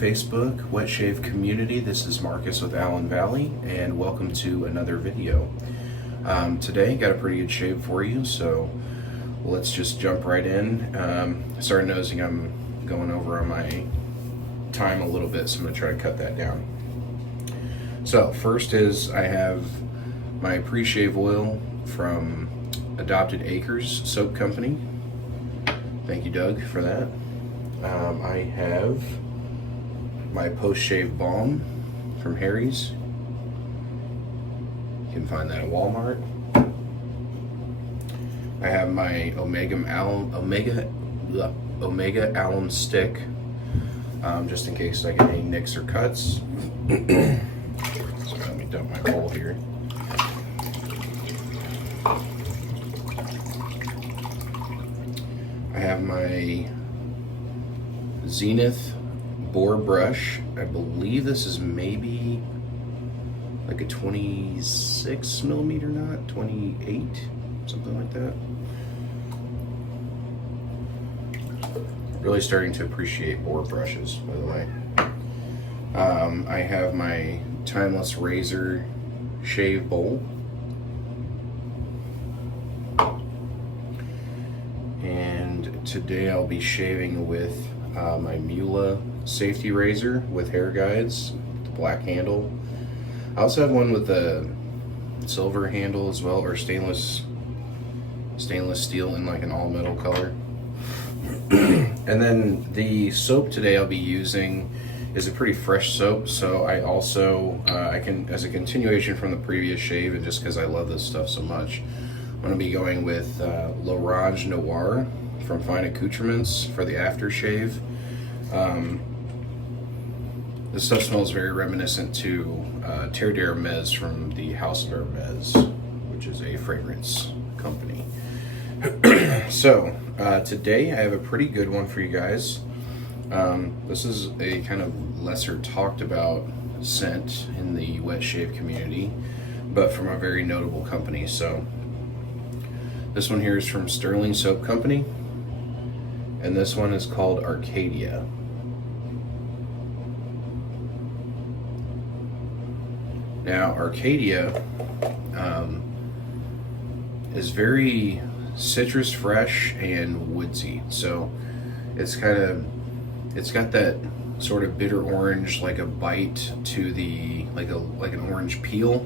Facebook Wet Shave community. This is Marcus with AllenValley, and welcome to another video. Today, got a pretty good shave for you, so let's just jump right in. I started noticing I'm going over on my time a little bit, so I'm going to try to cut that down. So first is I have my pre-shave oil from Adopted Acres Soap Company. Thank you, Doug, for that. I have my post-shave balm from Harry's. You can find that at Walmart. I have my Omega Alum Stick, just in case I get any nicks or cuts. So let me dump my bowl here. I have my Zenith boar brush. I believe this is maybe like a 26 millimeter knot, 28, something like that. Really starting to appreciate boar brushes, by the way. I have my Timeless Razor shave bowl. And today I'll be shaving with my Mula safety razor with hair guides, the black handle. I also have one with the silver handle as well, or stainless steel in like an all metal color. And then the soap today I'll be using is a pretty fresh soap, so I also I can, as a continuation from the previous shave, and just because I love this stuff so much, I'm going to be going with L'Orange Noir from Fine Accoutrements for the aftershave. This stuff smells very reminiscent to Terre d'Hermès from the House of Hermès, which is a fragrance company. So today I have a pretty good one for you guys. This is a kind of lesser talked about scent in the wet shave community, but from a very notable company. So this one here is from Stirling Soap Company, and this one is called Arkadia. Now, Arkadia is very citrus fresh and woodsy. So it's got that sort of bitter orange, like a bite to the like an orange peel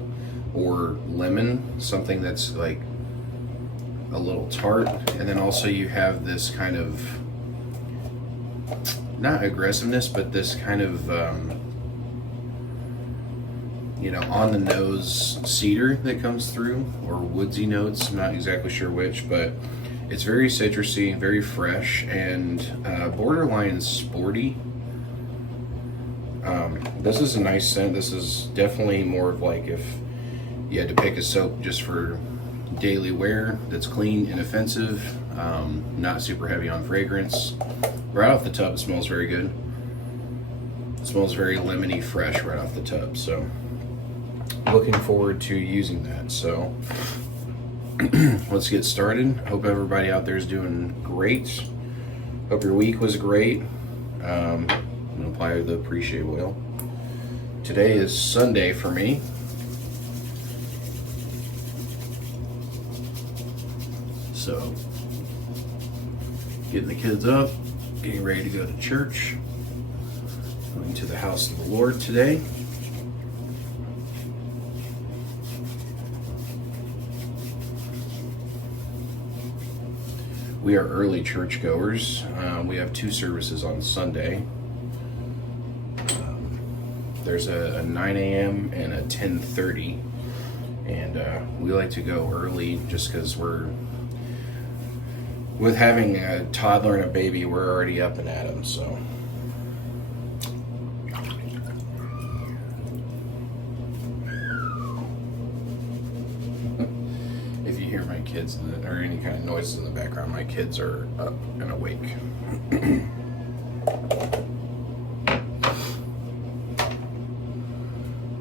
or lemon, something that's like a little tart. And then also you have this kind of, not aggressiveness, but this kind of on the nose cedar that comes through, or woodsy notes. I'm not exactly sure which, but it's very citrusy, very fresh, and borderline sporty. This is a nice scent. This is definitely more of like if you had to pick a soap just for daily wear that's clean, inoffensive, not super heavy on fragrance. Right off the tub, it smells very good. It smells very lemony fresh right off the tub, so looking forward to using that. So let's get started. Hope everybody out there is doing great. Hope your week was great. I'm gonna apply the pre-shave oil. Today is Sunday for me. So getting the kids up, getting ready to go to church, going to the house of the Lord today. We are early churchgoers. We have two services on Sunday. There's a 9 a.m. and a 10:30, and we like to go early just because with having a toddler and a baby, we're already up and at 'em, so. If you hear my kids or any kind of noises in the background, my kids are up and awake.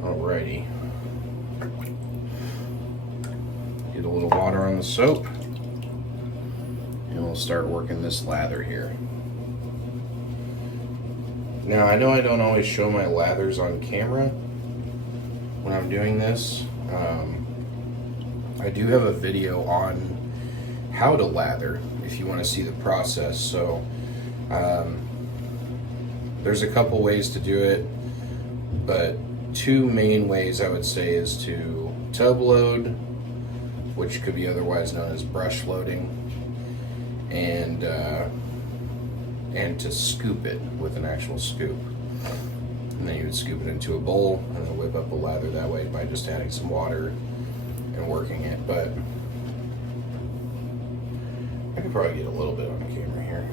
Alrighty. Get a little water on the soap, and we'll start working this lather here. Now, I know I don't always show my lathers on camera when I'm doing this. I do have a video on how to lather if you want to see the process. So there's a couple ways to do it, but two main ways I would say is to tub load, which could be otherwise known as brush loading, and to scoop it with an actual scoop. And then you would scoop it into a bowl and then whip up the lather that way by just adding some water and working it. But I could probably get a little bit on the camera here.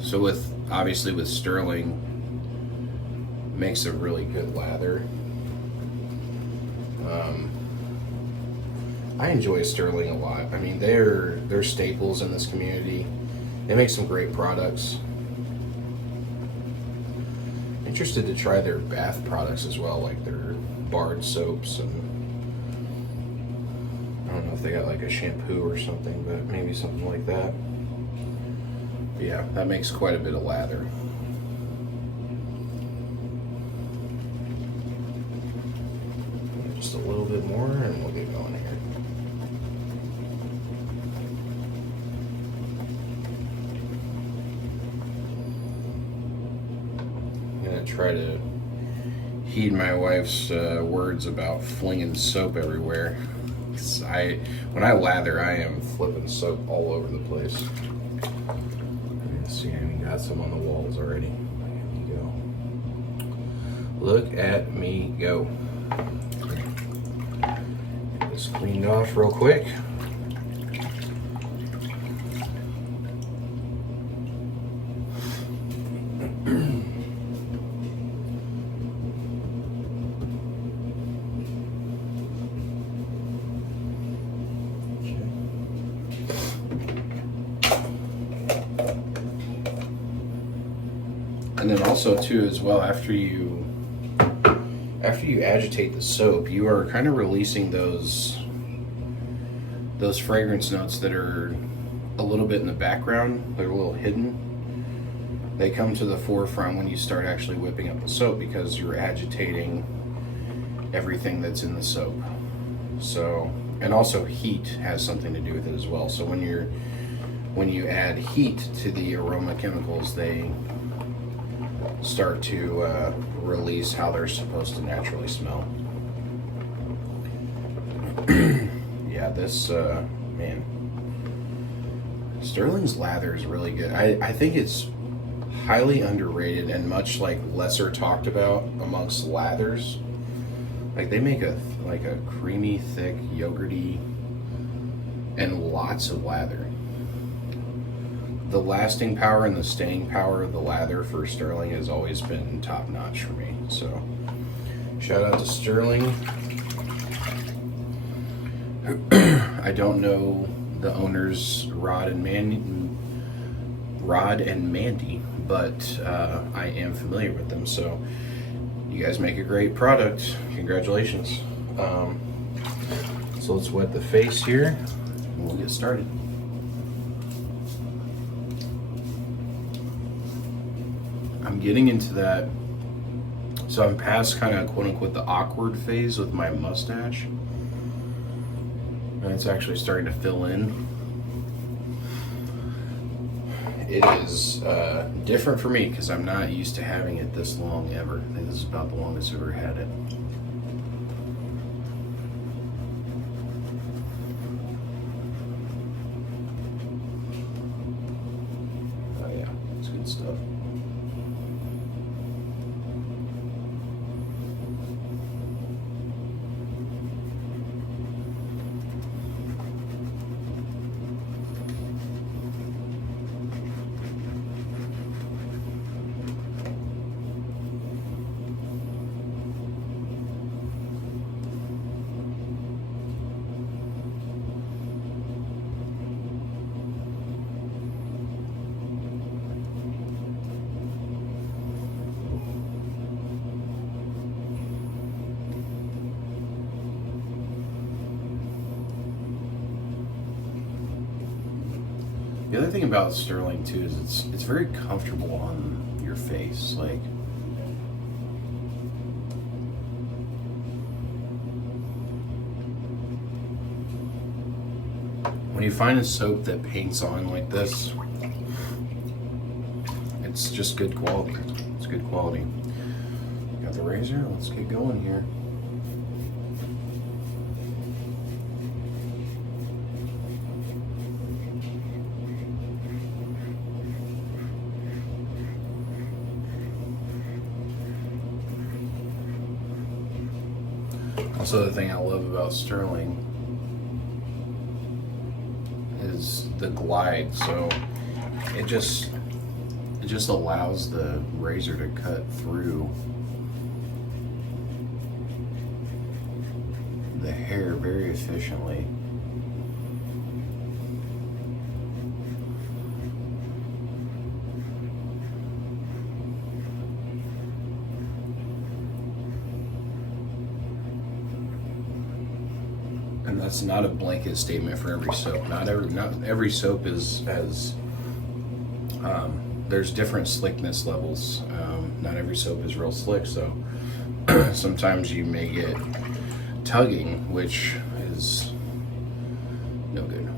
So obviously with Stirling, makes a really good lather. I enjoy Stirling a lot. I mean, they're staples in this community. They make some great products. Interested to try their bath products as well, like their barred soaps, and I don't know if they got like a shampoo or something, but maybe something like that. But yeah, that makes quite a bit of lather. Just a little bit more and we'll get going here. Try to heed my wife's words about flinging soap everywhere. When I lather, I am flipping soap all over the place. See, I even got some on the walls already. There you go. Look at me go. Get this cleaned off real quick. And then also too, as well, after you agitate the soap, you are kind of releasing those fragrance notes that are a little bit in the background. They're a little hidden. They come to the forefront when you start actually whipping up the soap because you're agitating everything that's in the soap. So, and also heat has something to do with it as well. So when you add heat to the aroma chemicals, they start to release how they're supposed to naturally smell. Yeah, this man, Stirling's lather is really good. I think it's highly underrated and much like lesser talked about amongst lathers. Like they make a creamy, thick, yogurty, and lots of lather. The lasting power and the staying power of the lather for Stirling has always been top notch for me. So shout out to Stirling. I don't know the owners, Rod and Mandy, but I am familiar with them. So you guys make a great product. Congratulations. So let's wet the face here and we'll get started. I'm getting into that, so I'm past kind of quote unquote the awkward phase with my mustache, and it's actually starting to fill in. It is different for me because I'm not used to having it this long ever. I think this is about the longest I've ever had it. Oh yeah, it's good stuff. The other thing about Stirling too is it's very comfortable on your face. Like, when you find a soap that paints on like this, it's just good quality. It's good quality. Got the razor. Let's get going here. Also, the thing I love about Stirling is the glide. So it just allows the razor to cut through the hair very efficiently. And that's not a blanket statement for every soap. Not every soap is as there's different slickness levels. Not every soap is real slick, so sometimes you may get tugging, which is no good.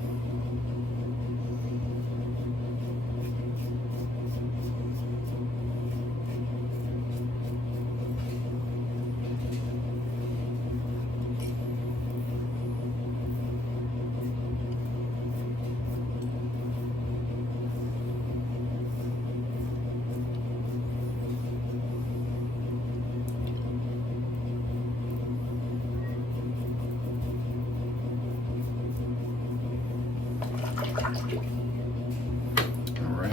Alright,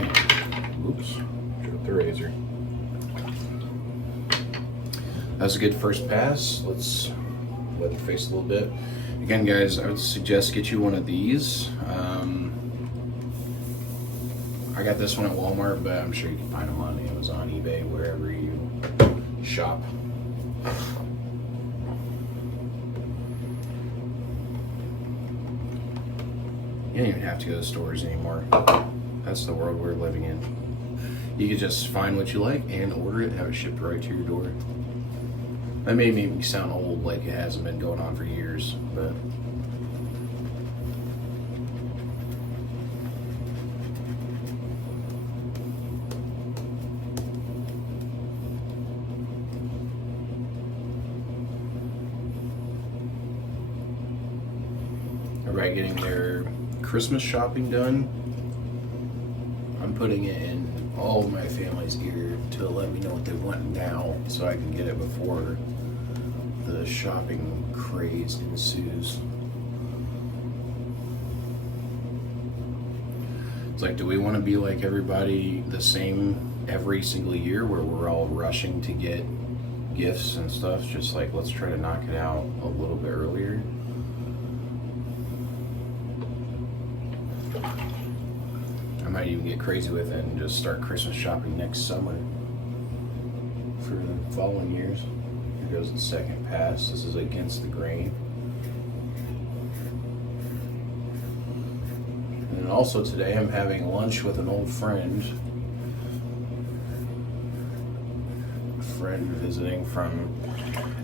oops, dropped the razor. That was a good first pass. Let's wet the face a little bit. Again, guys, I would suggest get you one of these. I got this one at Walmart, but I'm sure you can find them on Amazon, eBay, wherever you shop. You don't even have to go to stores anymore. That's the world we're living in. You can just find what you like and order it, have it shipped right to your door. That may make me sound old, like it hasn't been going on for years, but everybody getting their Christmas shopping done. I'm putting it in all of my family's ear to let me know what they want now, so I can get it before the shopping craze ensues. It's like, do we want to be like everybody the same every single year, where we're all rushing to get gifts and stuff? Just like, let's try to knock it out a little bit earlier. I might even get crazy with it and just start Christmas shopping next summer for the following years. Here goes the second pass. This is against the grain. And also today I'm having lunch with an old friend. A friend visiting from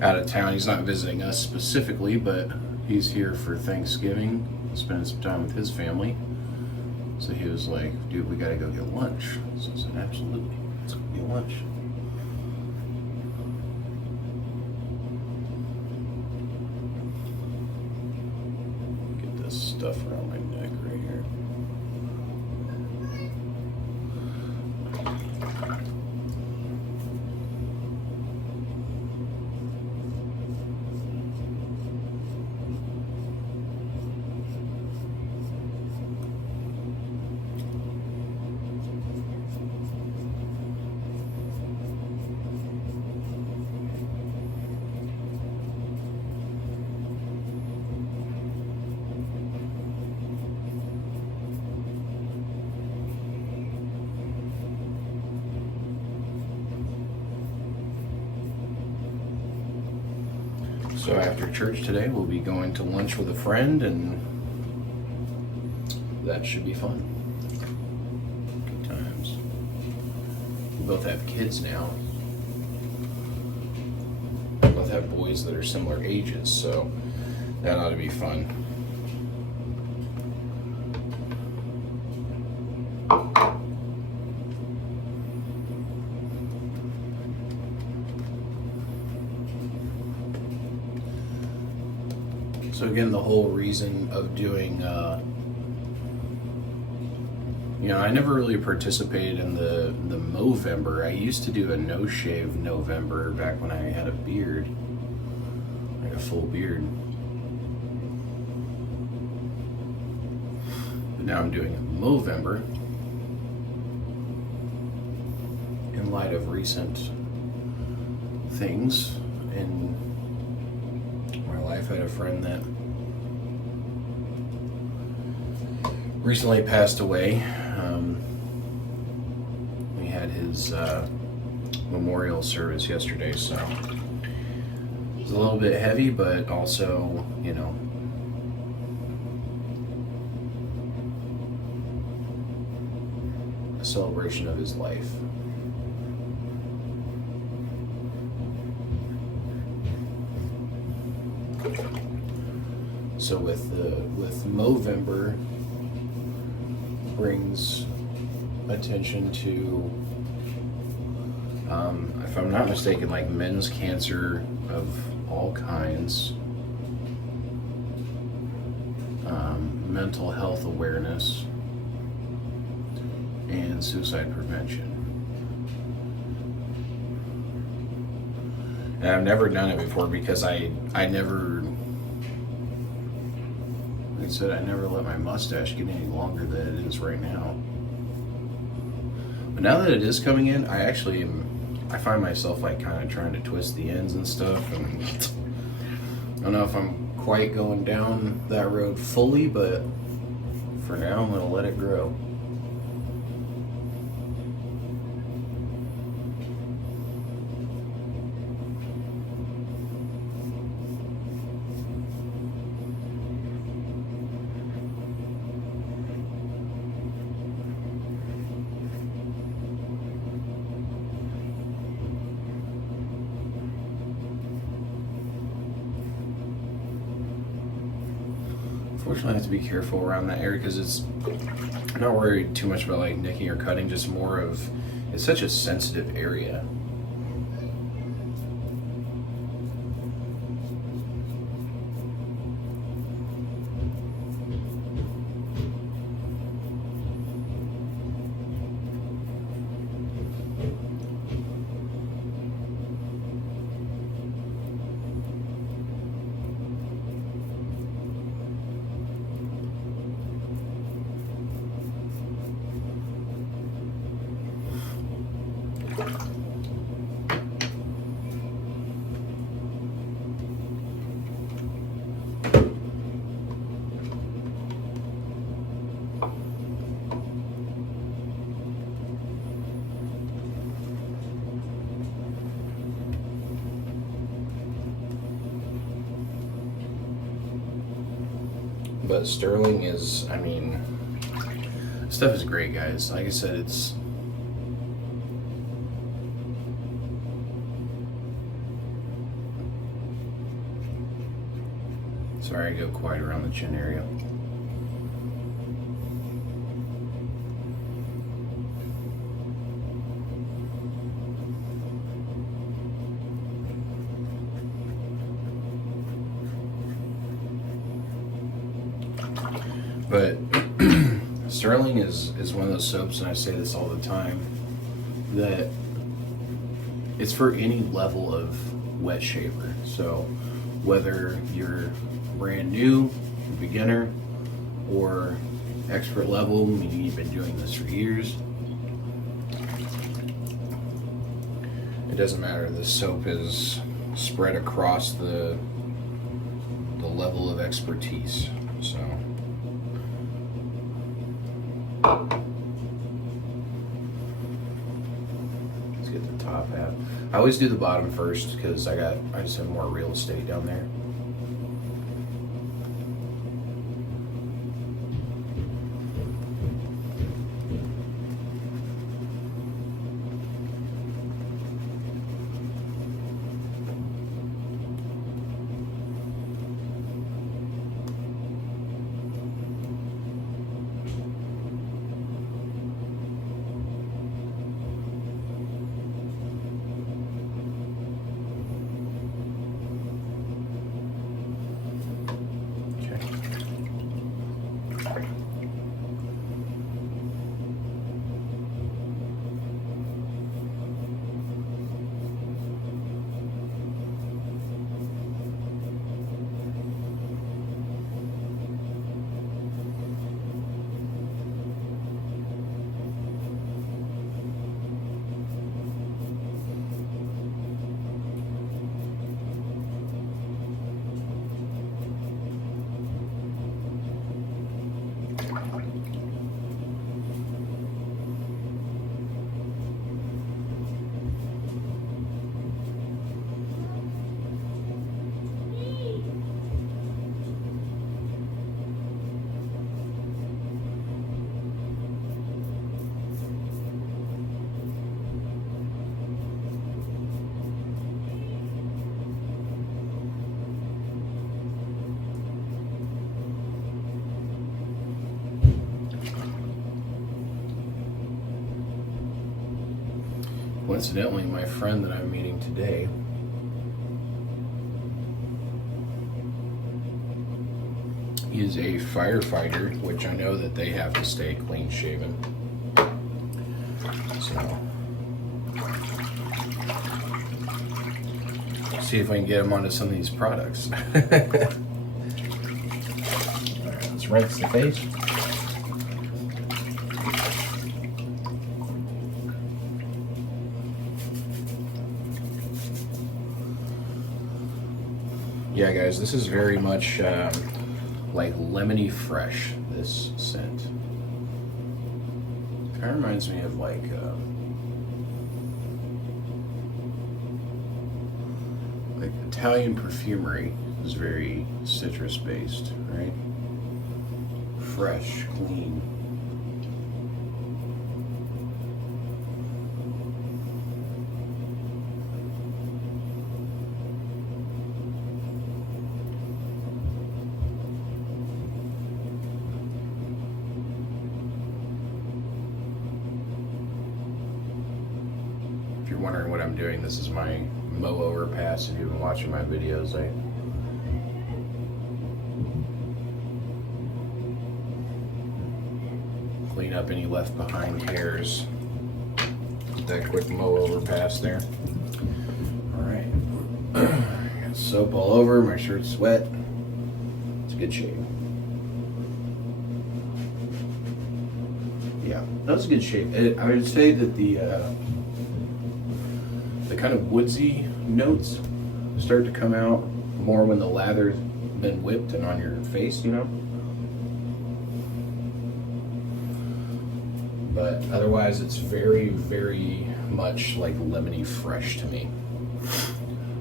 out of town. He's not visiting us specifically, but he's here for Thanksgiving, spending some time with his family. So he was like, dude, we gotta go get lunch. So I said, absolutely, let's go get lunch. Get this stuff around my neck right here. So after church today, we'll be going to lunch with a friend, and that should be fun. both have kids now. Both have boys that are similar ages, so that ought to be fun. So again, the whole reason of doing, I never really participated in the Movember. I used to do a no-shave November back when I had a beard, like a full beard. But now I'm doing a Movember in light of recent things in my life. I had a friend that recently passed away. We had his memorial service yesterday, so it was a little bit heavy, but also, a celebration of his life. So with Movember brings attention to, if I'm not mistaken, like men's cancer of all kinds, mental health awareness, and suicide prevention. And I've never done it before because I never, like I said, I never let my mustache get any longer than it is right now. But now that it is coming in, I find myself like kind of trying to twist the ends and stuff, and I don't know if I'm quite going down that road fully, but for now I'm gonna let it grow. Unfortunately, I have to be careful around that area because I'm not worried too much about like nicking or cutting, just more of, it's such a sensitive area. But Stirling is, stuff is great, guys. Like I said, it's sorry, I go quiet around the chin area. But Stirling is one of those soaps, and I say this all the time, that it's for any level of wet shaver. So whether you're brand new, beginner, or expert level, meaning you've been doing this for years, it doesn't matter. This soap is spread across the level of expertise. So let's get the top half. I always do the bottom first because I just have more real estate down there. coincidentally, my friend that I'm meeting today is a firefighter, which I know that they have to stay clean shaven. So, see if I can get him onto some of these products. Alright, let's rinse the face. Yeah, guys, this is very much like lemony fresh, this scent. Kind of reminds me of like Italian perfumery is very citrus based, right? Fresh, clean. If you're wondering what I'm doing, this is my mow over pass. If you've been watching my videos, I clean up any left behind hairs with that quick mow over pass there. Alright, got soap all over, my shirt's wet. It's a good shave. Yeah, that was a good shave. I would say that the kind of woodsy notes start to come out more when the lather's been whipped and on your face, you know? But otherwise it's very, very much like lemony fresh to me.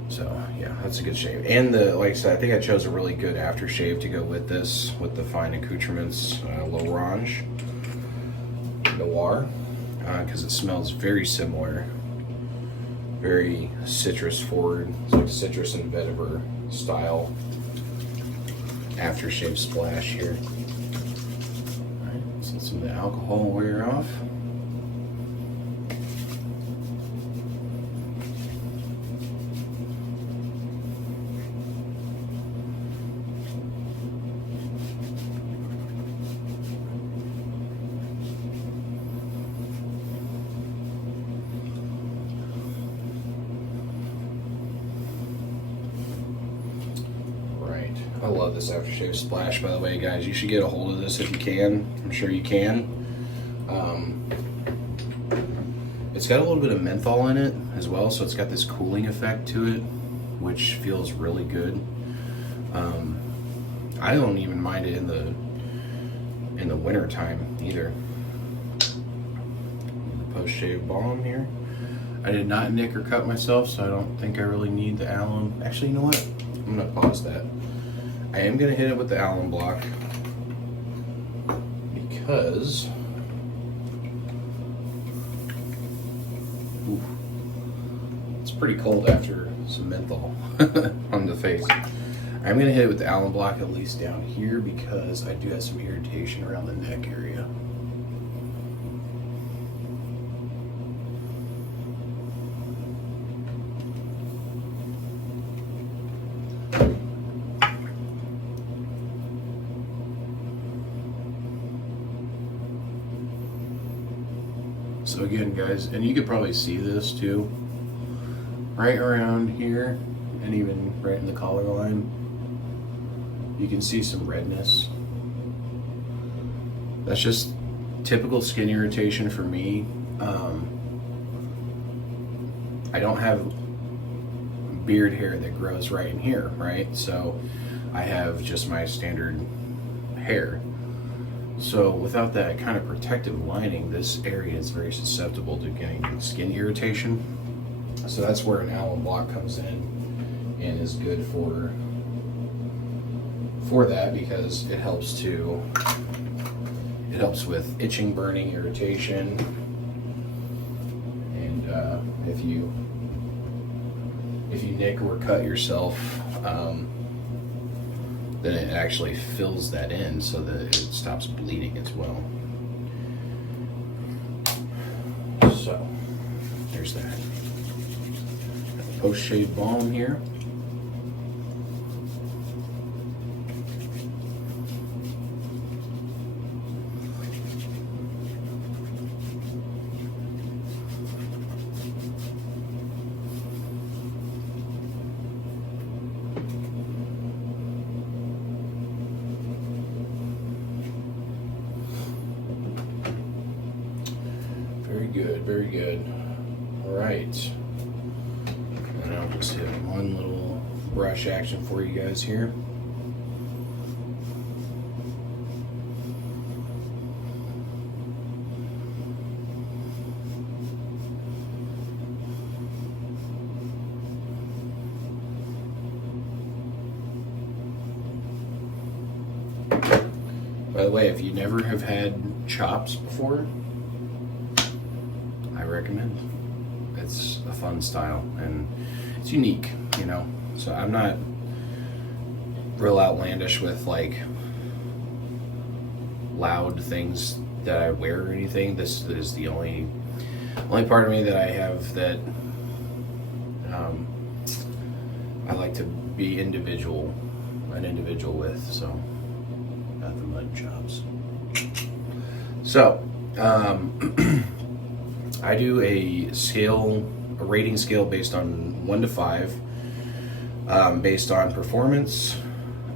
So yeah, that's a good shave. And like I said, I think I chose a really good aftershave to go with this, with the Fine Accoutrements L'Orange Noir, because it smells very similar. Very citrus forward. It's like citrus and vetiver style aftershave splash here. Alright, let's let some of the alcohol wear off. I love this aftershave splash, by the way, guys. You should get a hold of this if you can. I'm sure you can. It's got a little bit of menthol in it as well, so it's got this cooling effect to it, which feels really good. I don't even mind it in the winter time either. The post-shave balm here. I did not nick or cut myself, so I don't think I really need the Allen. Actually, you know what? I'm gonna pause that. I am going to hit it with the Allen block because it's pretty cold after some menthol on the face. I'm going to hit it with the Allen block at least down here because I do have some irritation around the neck area. So again, guys, and you could probably see this too, right around here and even right in the collar line, you can see some redness. That's just typical skin irritation for me. I don't have beard hair that grows right in here, right? So I have just my standard hair. So without that kind of protective lining, this area is very susceptible to getting skin irritation. So that's where an Allen block comes in and is good for that, because it helps with itching, burning, irritation, and if you nick or cut yourself, then it actually fills that in so that it stops bleeding as well. So there's there's that. Post-shave balm here. Very good, very good. All right. And I'll just hit one little brush action for you guys here. By the way, if you never have had chops before, I recommend. It's a fun style and it's unique, you know. So I'm not real outlandish with like loud things that I wear or anything. This is the only part of me that I have that I like to be an individual with. So got the mud chops. So I do a rating scale based on 1 to 5, based on performance,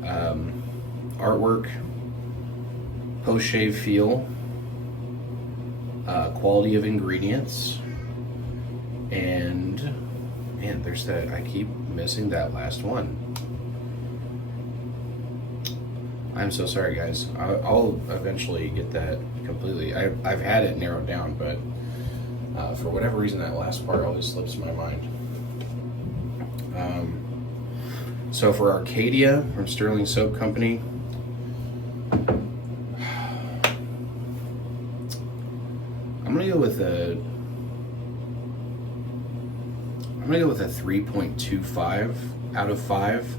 artwork, post-shave feel, quality of ingredients, and man, there's that. I keep missing that last one. I'm so sorry, guys. I'll eventually get that completely. I've had it narrowed down, but for whatever reason, that last part always slips my mind. So for Arkadia from Stirling Soap Company, I'm gonna go with a 3.25 out of 5.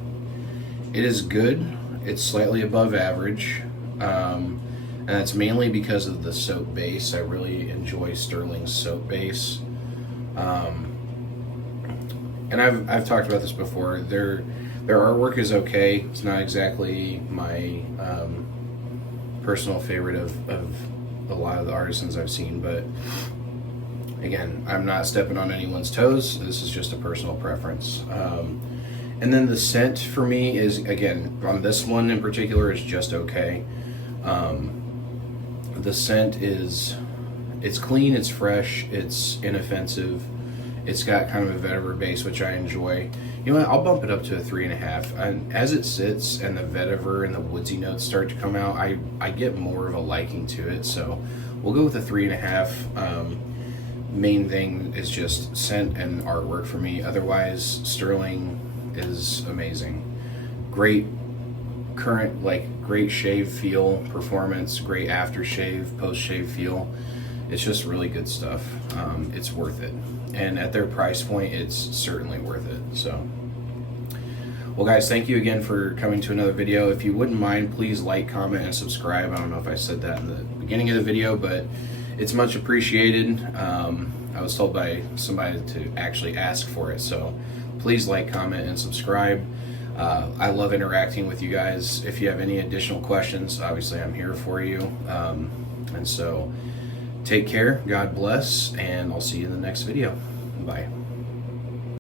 It is good. It's slightly above average. And that's mainly because of the soap base. I really enjoy Stirling's soap base. And I've talked about this before. Their artwork is okay. It's not exactly my personal favorite of a lot of the artisans I've seen, but again, I'm not stepping on anyone's toes. This is just a personal preference. And then the scent for me is, again, on this one in particular, is just okay. The scent is, it's clean, it's fresh, it's inoffensive. It's got kind of a vetiver base, which I enjoy. You know what, I'll bump it up to a 3.5. And as it sits and the vetiver and the woodsy notes start to come out, I get more of a liking to it. So we'll go with a 3.5. Main thing is just scent and artwork for me. Otherwise, Stirling is amazing. Great current, great shave feel, performance, great aftershave, post-shave feel. It's just really good stuff. It's worth it. And at their price point, it's certainly worth it. So, well guys, thank you again for coming to another video. If you wouldn't mind, please like, comment, and subscribe. I don't know if I said that in the beginning of the video, but it's much appreciated. I was told by somebody to actually ask for it. So please like, comment, and subscribe. I love interacting with you guys. If you have any additional questions, obviously I'm here for you. And so take care, God bless, and I'll see you in the next video. Bye.